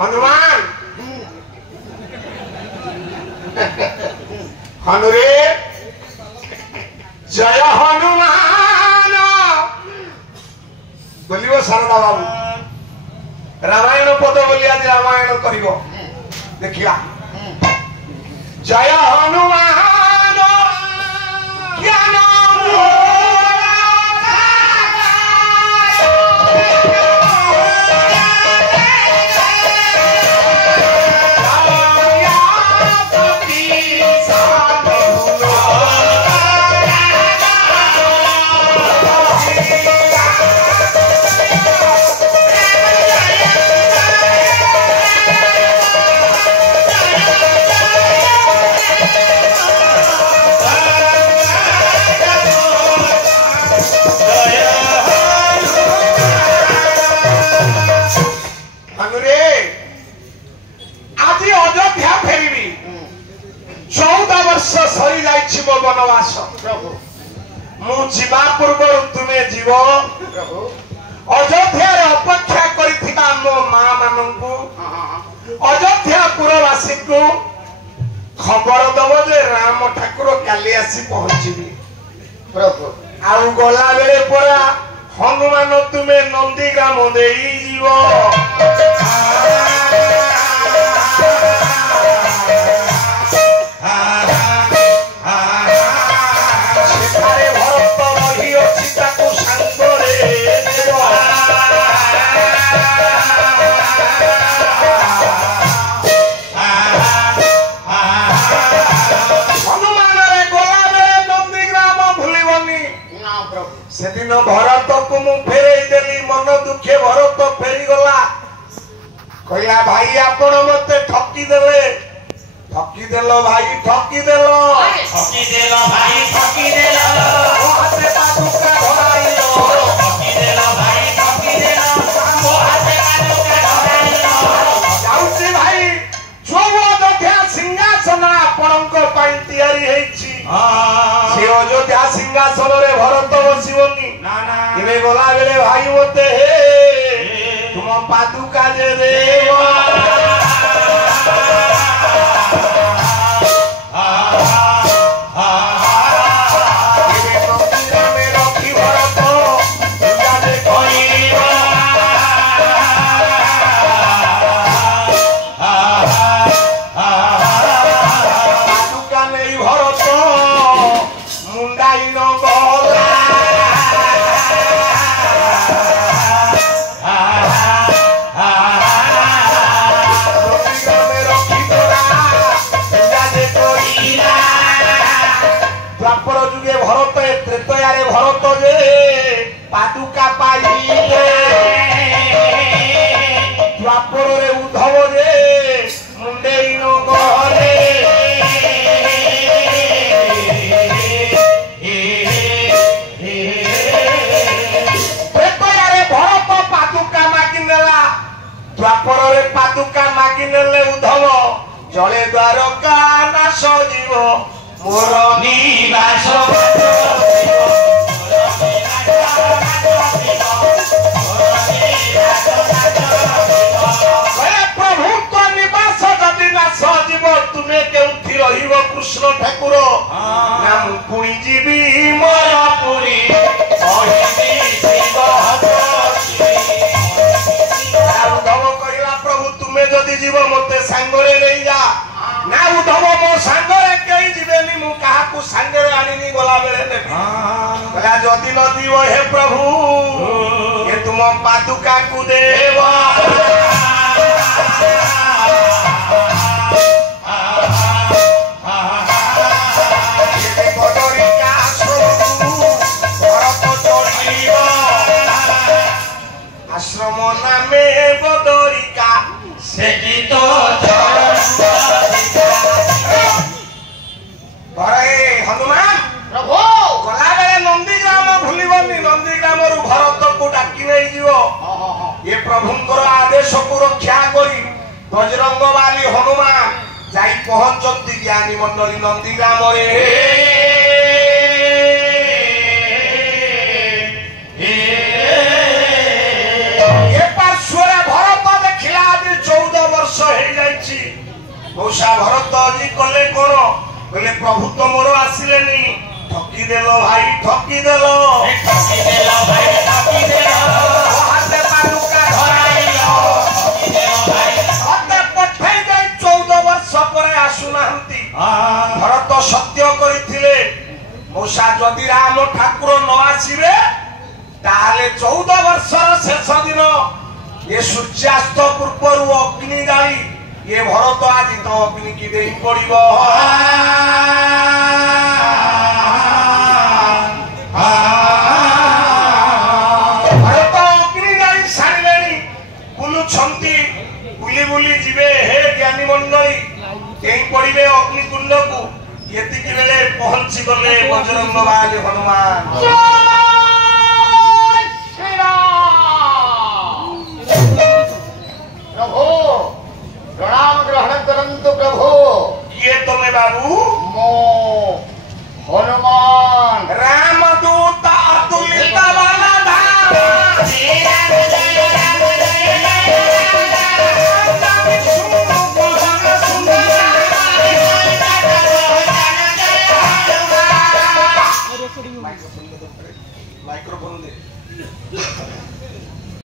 हनुमान हनुरे जय हनुमान बोलियो शारदा बाबू रामायण पद बोली आज रामायण करिवो देखिया जय हनुमान ज्ञान वनवास मुझा पूर्व तुम्हें जीव अयोध्या अपेक्षा करिथिबा मो मां मानंकु अयोध्यापुरवासी को खबर दब जे राम ठाकुर काली आसी पहुंचबी प्रभु आउ गला बेले परा हनुमान तुम्हें नंदीग्राम देई जीव सेदिन भरत को मु फेरे देली मन दुखे भरत फेरी गला कहला भाई आपण मते ठकी देले ठकी देलो भाई ठकी देलो भाई ठकी देलो ओ हाथे पादुका धराइलो ठकी देलो भाई ठकी देलो ओ हाथे पादुका धराइलो जाउची भाई जो अयोध्या सिंहासन आपणक पाई तयारी हेछि से अयोध्या सिंहासन रे भरत बसिबनी ना ना इबे गला बेले भाई मते हे तुम पादुका जे देव भरत जे पादुका पाइले द्वापर रे उद्धव जे मुंडेई न गले त्रेतयारे भरत पादुका मागी नेला द्वापर रे पादुका मागी नेले उद्धव जले द्वारका नाश जीव मोर निवास प्रभु तो निवास जदि नाश जीव तुम्हें केउठी रहिब कृष्ण ठाकुर नाम पुणी जीवी मोर पुरी उद्धव कहला प्रभु तुम्हें जदि जीव मते सांगरे नहीं जा ना उद्धव मो सांगरे कई जीवेनी मु काहाकू सांगरे आनिनी गला बेले देबी कहला जदि न दिव हे प्रभु ये तुम पादुका को देव आश्रम नामे बदरिका सेठी तो हनुमान प्रभु गला बेले नंदीग्राम भूलिबनी नंदीग्राम रु भरत को डाकी नहीं जीव ये प्रभुंकर आदेश को रक्षा करी बजरंग बाली हनुमान যাই পৌঁছন্তি জ্ঞানী মন্ডলী নন্দীগ্রামরে এ পার্শ্বরে ভরত দেখিলা আজ 14 বর্ষ হয়ে যাইছি মৌসা ভরত আজি কলে কোন বলে প্রভু তো মোর আসিলেনি ঠকি দেল ভাই ঠকি দেল ভাই ঠকি দেল হাতে পালুকা ধরাইল ঠকি দেল ভাই হাতে পঠাই যাই 14 বর্ষ পরে আসুনাহান্তি ভরত সত্য করিଥିଲେ মৌসা যদি রাম ঠাকুর ন আসিবে তাহলে 14 বর্ষর শেষ দিন এ সূর্যাস্ত পূর্বরু অগ্নি গাড়ি ये भरत आज तो अग्नि की देही पड़िब भरत अग्नि गाड़ी सारे बुलुछंती बुली बुली जीवे हे ज्ञानी मंडली देही पड़िबे अग्निकुंड को एतिकी बेले पहुंची गले बजरंग बाली हनुमान प्रभु प्रणाम ग्रहण करंतु प्रभु ये तुम्हें बाबू